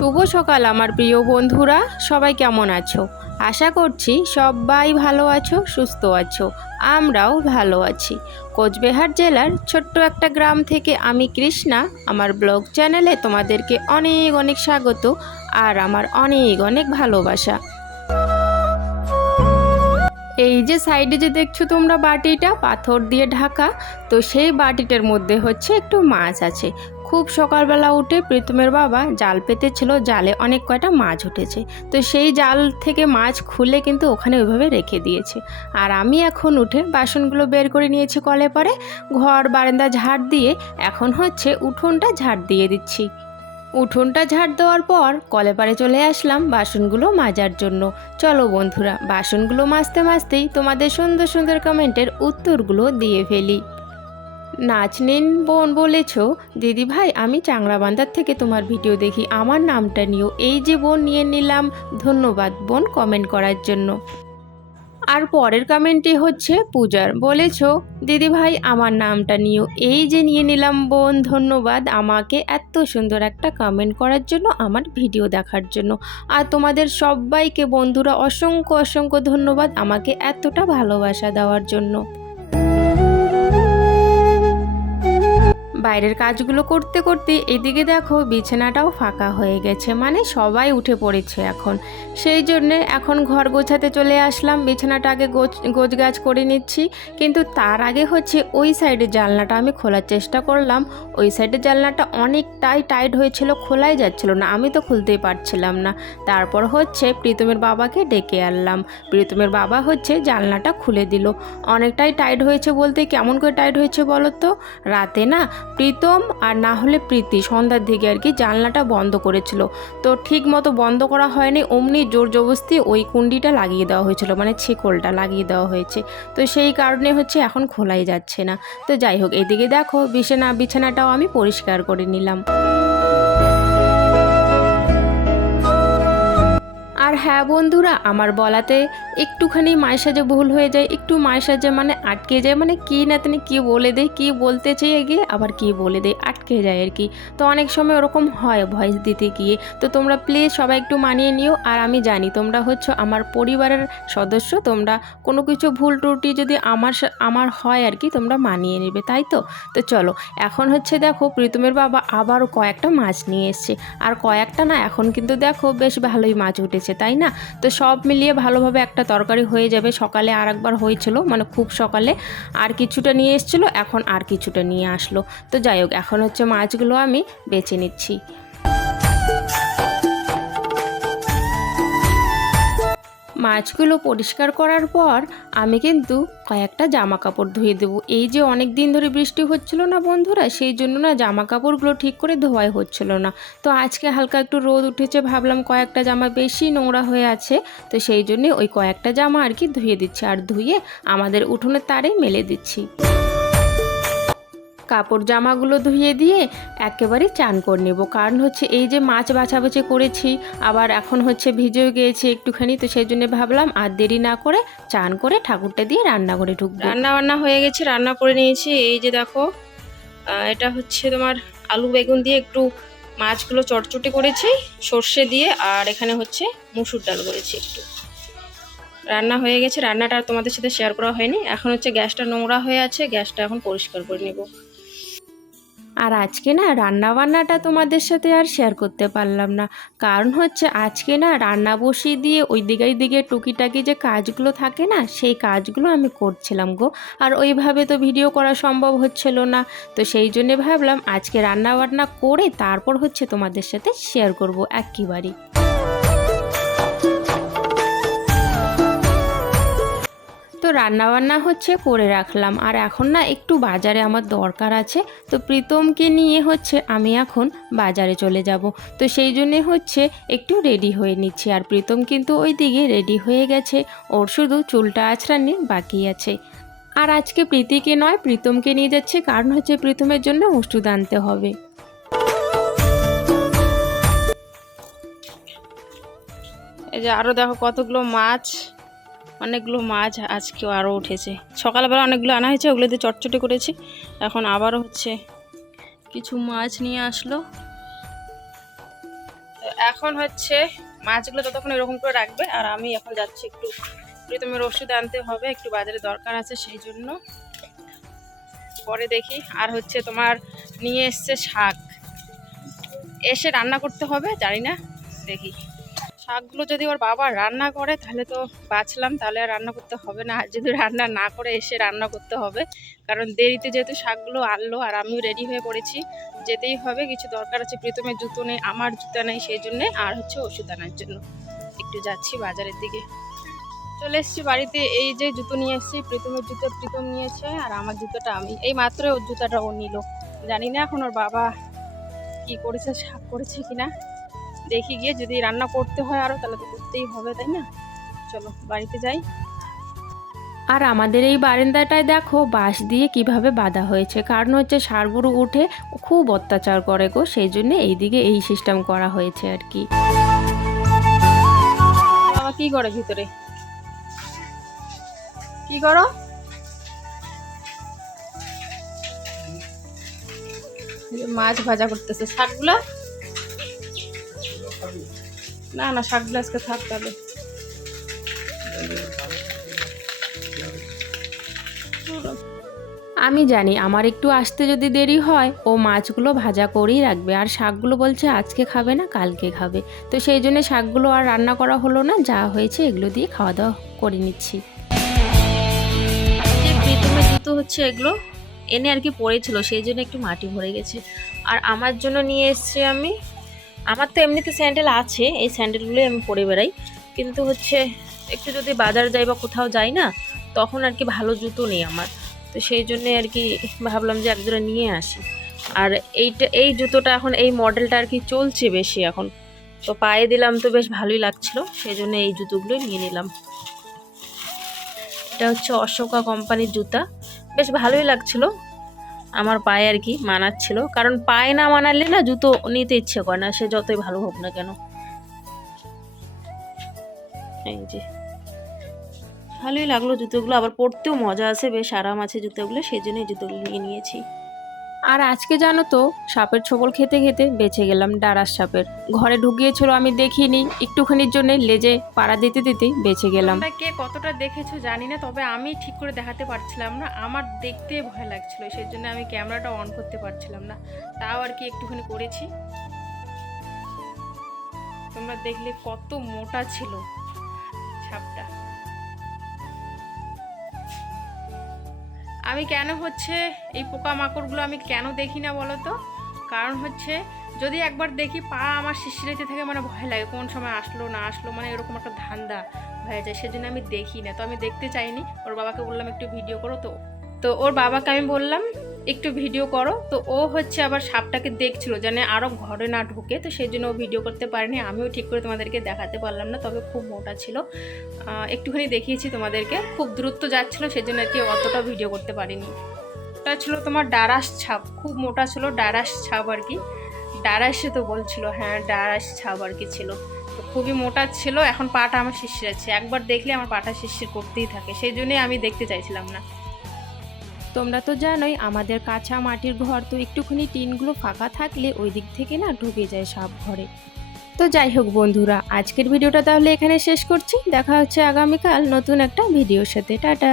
শুভ সকাল আমার প্রিয় বন্ধুরা, সবাই কেমন আছো? আশা করছি সবাই ভালো আছো, সুস্থ আছো, আমরাও ভালো আছি। কোচবিহার জেলার ছোট্ট একটা গ্রাম থেকে আমি কৃষ্ণা, আমার ব্লগ চ্যানেলে তোমাদেরকে অনেক অনেক স্বাগত আর আমার অনেক অনেক ভালোবাসা। এই যে সাইডে যে দেখছ তোমরা বাটিটা, পাথর দিয়ে ঢাকা, তো সেই বাটিটার মধ্যে হচ্ছে একটু মাছ আছে। খুব সকালবেলা উঠে প্রীতমের বাবা জাল পেতেছিল, জালে অনেক কয়টা মাছ উঠেছে। তো সেই জাল থেকে মাছ খুলে কিন্তু ওখানে ওইভাবে রেখে দিয়েছে। আর আমি এখন উঠে বাসনগুলো বের করে নিয়েছি কলে পরে, ঘর, বারান্দা ঝাড় দিয়ে এখন হচ্ছে উঠোনটা ঝাড় দিয়ে দিচ্ছি। উঠোনটা ঝাড় দেওয়ার পর কলে পারে চলে আসলাম বাসনগুলো মাজার জন্য। চলো বন্ধুরা, বাসনগুলো মাজতে মাজতেই তোমাদের সুন্দর সুন্দর কমেন্টের উত্তরগুলো দিয়ে ফেলি। নাচ নিন বোন বলেছ দিদি ভাই আমি চাংড়াবান্ধার থেকে তোমার ভিডিও দেখি। আমার নামটা নিও। এই যে বোন নিয়ে নিলাম। ধন্যবাদ বোন কমেন্ট করার জন্য। আর পরের কমেন্টটি হচ্ছে পূজার। বলেছ দিদি ভাই আমার নামটা নিও। এই যে নিয়ে নিলাম বোন, ধন্যবাদ। আমাকে এত সুন্দর একটা কমেন্ট করার জন্য, আমার ভিডিও দেখার জন্য। আর তোমাদের সবাইকে বন্ধুরা অসংখ্য অসংখ্য ধন্যবাদ। আমাকে এতটা ভালোবাসা দেওয়ার জন্য। বাইরের কাজগুলো করতে করতে এদিকে দেখো বিছানাটাও ফাঁকা হয়ে গেছে মানে সবাই উঠে পড়েছে এখন। সেই জন্যে এখন ঘর গোছাতে চলে আসলাম, বিছানাটা আগে গোছ গোছ গাছ করে নিচ্ছি, কিন্তু তার আগে হচ্ছে ওই সাইডের জানলাটা আমি খোলার চেষ্টা করলাম। ওই সাইডের জানলাটা অনেকটাই টাইট হয়েছিল, খোলাই যাচ্ছিল না, আমি তো খুলতেই পারছিলাম না। তারপর হচ্ছে প্রীতমের বাবাকে ডেকে আনলাম। প্রীতমের বাবা হচ্ছে জানলাটা খুলে দিল। অনেকটাই টাইট হয়েছে বলতে, কেমন করে টাইট হয়েছে বলো তো? রাতে না প্রীতম আর না হলে প্রীতি সন্ধ্যার দিকে আর কি জানলাটা বন্ধ করেছিল। তো ঠিক মতো বন্ধ করা হয়নি, অমনি জোর জবস্তি ওই কুন্ডিটা লাগিয়ে দেওয়া হয়েছিল মানে ছিকলটা লাগিয়ে দেওয়া হয়েছে। তো সেই কারণে হচ্ছে এখন খোলাই যাচ্ছে না। তো যাই হোক, এদিকে দেখো বিছানা বিছানাটাও আমি পরিষ্কার করে নিলাম। আর হ্যাঁ বন্ধুরা, আমার বলাতে একটুখানি মায়ের সাজে ভুল হয়ে যায়। একটু মায়ের সাজে মানে আটকে যায়। মানে কি না তিনি কী বলে দেয়, কী বলতে চেয়ে গিয়ে আবার কি বলে দেয়, আটকে যায় আর কি। তো অনেক সময় ওরকম হয় ভয়েস দিতে গিয়ে। তো তোমরা প্লিজ সবাই একটু মানিয়ে নিও। আর আমি জানি তোমরা হচ্ছে আমার পরিবারের সদস্য, তোমরা কোনো কিছু ভুল ত্রুটি যদি আমার আমার হয় আর কি, তোমরা মানিয়ে নেবে, তাই তো? তো চলো, এখন হচ্ছে দেখো প্রীতমের বাবা আবারও কয়েকটা মাছ নিয়ে এসছে। আর কয়েকটা না এখন কিন্তু দেখো বেশ ভালোই মাছ উঠেছে। তাই না? তো সব মিলিয়ে ভালোভাবে একটা তরকারি হয়ে যাবে। সকালে আর একবার হয়েছিল মানে খুব সকালে। আর কিছুটা নিয়ে এসেছিল, এখন আর কিছুটা নিয়ে আসলো। তো যাই হোক, এখন হচ্ছে মাছগুলো আমি বেছে নিচ্ছি। মাছগুলো পরিষ্কার করার পর আমি কিন্তু কয়েকটা জামা কাপড় ধুয়ে দেবো। এই যে অনেক দিন ধরে বৃষ্টি হচ্ছিল না বন্ধুরা, সেই জন্য না জামা কাপড়গুলো ঠিক করে ধোয়াই হচ্ছিল না। তো আজকে হালকা একটু রোদ উঠেছে, ভাবলাম কয়েকটা জামা বেশি নোংরা হয়ে আছে, তো সেই জন্যে ওই কয়েকটা জামা আর কি ধুয়ে দিচ্ছি। আর ধুয়ে আমাদের উঠোনের তারে মেলে দিচ্ছি। কাপড় জামাগুলো ধুয়ে দিয়ে একেবারে চান করে নেব। কারণ হচ্ছে এই যে মাছ বাছাবাছি করেছি, আবার এখন হচ্ছে ভিজেও গিয়েছি একটুখানি, তো সেই জন্য ভাবলাম আর দেরি না করে চান করে ঠাকুরটা দিয়ে রান্না করে ঢুকবো। রান্না বান্না হয়ে গেছে, রান্না করে নিয়েছি। এই যে দেখো এটা হচ্ছে তোমার আলু বেগুন দিয়ে একটু মাছগুলো চটচটে করেছি, সর্ষে দিয়ে, আর এখানে হচ্ছে মুসুর ডাল করেছি একটু। রান্না হয়ে গেছে, রান্নাটা তোমাদের সাথে শেয়ার করা হয়নি। এখন হচ্ছে গ্যাসটা নোংরা হয়ে আছে, গ্যাসটা এখন পরিষ্কার করে নেব। আর আজকে না রান্না বান্নাটা তোমাদের সাথে আর শেয়ার করতে পারলাম না। কারণ হচ্ছে আজকে না রান্না বসিয়ে দিয়ে ওই দিকে দিকে টুকিটাকি যে কাজগুলো থাকে না, সেই কাজগুলো আমি করছিলাম গো। আর ওইভাবে তো ভিডিও করা সম্ভব হচ্ছিল না। তো সেই জন্যে ভাবলাম আজকে রান্না বান্না করে তারপর হচ্ছে তোমাদের সাথে শেয়ার করব একেবারেই। রান্নাবান্না হচ্ছে করে রাখলাম। আর এখন না একটু বাজারে আমার দরকার আছে। তো প্রীতমকে নিয়ে হচ্ছে আমি এখন বাজারে চলে যাব। তো সেই জন্যে হচ্ছে একটু রেডি হয়ে নিচ্ছি। আর প্রীতম কিন্তু ওই দিকে রেডি হয়ে গেছে। ওর শুধু চুলটা আছড়ানি বাকি আছে। আর আজকে প্রীতিকে নয়, প্রীতমকে নিয়ে যাচ্ছে। কারণ হচ্ছে প্রীতমের জন্য ওষুধ আনতে হবে। এই যে আরও দেখো কতগুলো মাছ। অনেকগুলো মাছ আজকে আরও উঠেছে। সকালবেলা অনেকগুলো আনা হয়েছে, ওগুলো দিয়ে চটচটে করেছি। এখন আবারও হচ্ছে কিছু মাছ নিয়ে আসলো। এখন হচ্ছে মাছগুলো ততক্ষণ এরকম করে রাখবে, আর আমি এখন যাচ্ছি একটু প্রীতমের ওষুধ আনতে হবে, একটু বাজারে দরকার আছে সেই জন্য। পরে দেখি, আর হচ্ছে তোমার নিয়ে এসছে শাক। এসে রান্না করতে হবে, জানি না, দেখি। শাকগুলো যদি ওর বাবা রান্না করে, তাহলে তো বাঁচলাম, তাহলে আর রান্না করতে হবে না। আর যদি রান্না না করে এসে রান্না করতে হবে, কারণ দেরিতে যেহেতু শাকগুলো আনলো আর আমিও রেডি হয়ে পড়েছি, যেতেই হবে, কিছু দরকার আছে প্রীতমের জুতো নেই, আমার জুতা নেই সেই জন্যে আর হচ্ছে ওষুধ আনার জন্য। একটু যাচ্ছি বাজারের দিকে। চলে এসেছি বাড়িতে, এই যে জুতো নিয়ে এসেছি, প্রীতমের জুতো প্রীতম নিয়েছে, আর আমার জুতোটা আমি, এই মাত্র ওর জুতাটা ও নিল। জানি না এখন ওর বাবা কি করেছে, শাক করেছে কিনা। দেখি গিয়ে যদি রান্না করতে হয় আরও তাহলে তো করতেই হবে তাই না? চলো বাড়িতে যাই। আর আমাদের এই বারান্দাটায় দেখো বাঁশ দিয়ে কীভাবে বাঁধা হয়েছে। কারণ হচ্ছে সারগুলো উঠে খুব অত্যাচার করে গো সেই জন্য এইদিকে এই সিস্টেম করা হয়েছে আর কি। বাবা কি করে ভিতরে? কি করো? মাছ ভাজা করতেছে শাকগুলা? না না শাকগুলো আজকে থাক তাহলে। আমি জানি আমার একটু আসতে যদি দেরি হয় ও মাছগুলো ভাজা করেই রাখবে আর শাকগুলো বলছে আজকে খাবে না কালকে খাবে। তো সেই জন্য শাকগুলো আর রান্না করা হলো না যা হয়েছে এগুলো দিয়ে খাওয়া দাওয়া করে নিচ্ছি। প্রথমে জুতো হচ্ছে এগুলো এনে আর কি পড়েছিল সেই জন্য একটু মাটি ভরে গেছে। আর আমার জন্য নিয়ে এসছি আমি আমার তো এমনিতে স্যান্ডেল আছে, এই স্যান্ডেলগুলোই আমি পরে বেড়াই। কিন্তু হচ্ছে, একটু যদি বাজার যাই বা কোথাও যাই না, তখন আর কি ভালো জুতো নেই আমার। তো সেই জন্যে আর কি ভাবলাম যে একজোড়া নিয়ে আসি। আর এইটা, এই জুতোটা এখন, এই মডেলটা আর কি চলছে বেশি এখন। তো পায়ে দিলাম তো বেশ ভালোই লাগছিল, সেই জন্য এই জুতোগুলো নিয়ে নিলাম। এটা হচ্ছে অশোকা কোম্পানির জুতা। বেশ ভালোই লাগছিল আমার পায়ে আর কি মানাচ্ছিল। কারণ পায়ে না মানালে না জুতো নিতে ইচ্ছে করে না, সে যতই ভালো হোক না কেন। এই যে। ভালোই লাগল জুতোগুলো, আবার পরতেও মজা আছে, বেশ আরাম আছে জুতোগুলো, সেই জন্যই জুতোগুলো নিয়ে নিয়েছি। আর আজকে জানো তো, সাপের ছবল খেতে খেতে বেঁচে গেলাম ডারাস সাপের। ঘরে ঢুকিয়েছিল আমি দেখিনি, একটুখানির জন্য লেজে পাড়া দিতে দিতে বেঁচে গেলাম। কে কতটা দেখেছ জানি না, তবে আমি ঠিক করে দেখাতে পারছিলাম না, আমার দেখতে ভয় লাগছিল, সেই জন্য আমি ক্যামেরাটা অন করতে পারছিলাম না। তাও আর কি একটুখানি করেছি। তোমরা দেখলে কত মোটা ছিল সাপটা। আমি কেন হচ্ছে এই পোকামাকড়গুলো আমি কেন দেখি না বলো তো? কারণ হচ্ছে যদি একবার দেখি পা আমার শিশিরেতে থেকে মানে ভয় লাগে, কোন সময় আসলো, না আসলো মানে এরকম একটা ধান্দা হয়ে যায়, সেজন্য আমি দেখি না। তো আমি দেখতে চাইনি। ওর বাবাকে বললাম একটু ভিডিও করো তো। তো ওর বাবাকে আমি বললাম একটু ভিডিও করো। তো ও হচ্ছে আবার সাপটাকে দেখছিল যেন আরও ঘরে না ঢুকে, তো সেই জন্য ও ভিডিও করতে পারেনি। আমিও ঠিক করে তোমাদেরকে দেখাতে পারলাম না, তবে খুব মোটা ছিল। একটুখানি দেখিয়েছি তোমাদেরকে। খুব দ্রুত যাচ্ছিল সেজন্য আর কি অতটা ভিডিও করতে পারিনি। এটা ছিল তোমার ডারাস ছাপ, খুব মোটা ছিল ডারাস ছাপ আর কি। ডারাসে তো বলছিল হ্যাঁ ডারাস ছাপ আর কি ছিল। তো খুবই মোটা ছিল, এখন পাটা আমার শিশির আছে। একবার দেখলে আমার পাটা শিশির করতেই থাকে, সেই জন্যই আমি দেখতে চাইছিলাম না। তোমরা তো জানোই, আমাদের কাঁচা মাটির ঘর তো একটুখানি টিনগুলো ফাঁকা থাকলে ওই দিক থেকে না ঢুকে যায় সাপ ঘরে। তো যাই হোক বন্ধুরা, আজকের ভিডিওটা তাহলে এখানে শেষ করছি। দেখা হচ্ছে আগামীকাল নতুন একটা ভিডিওর সাথে। টাটা!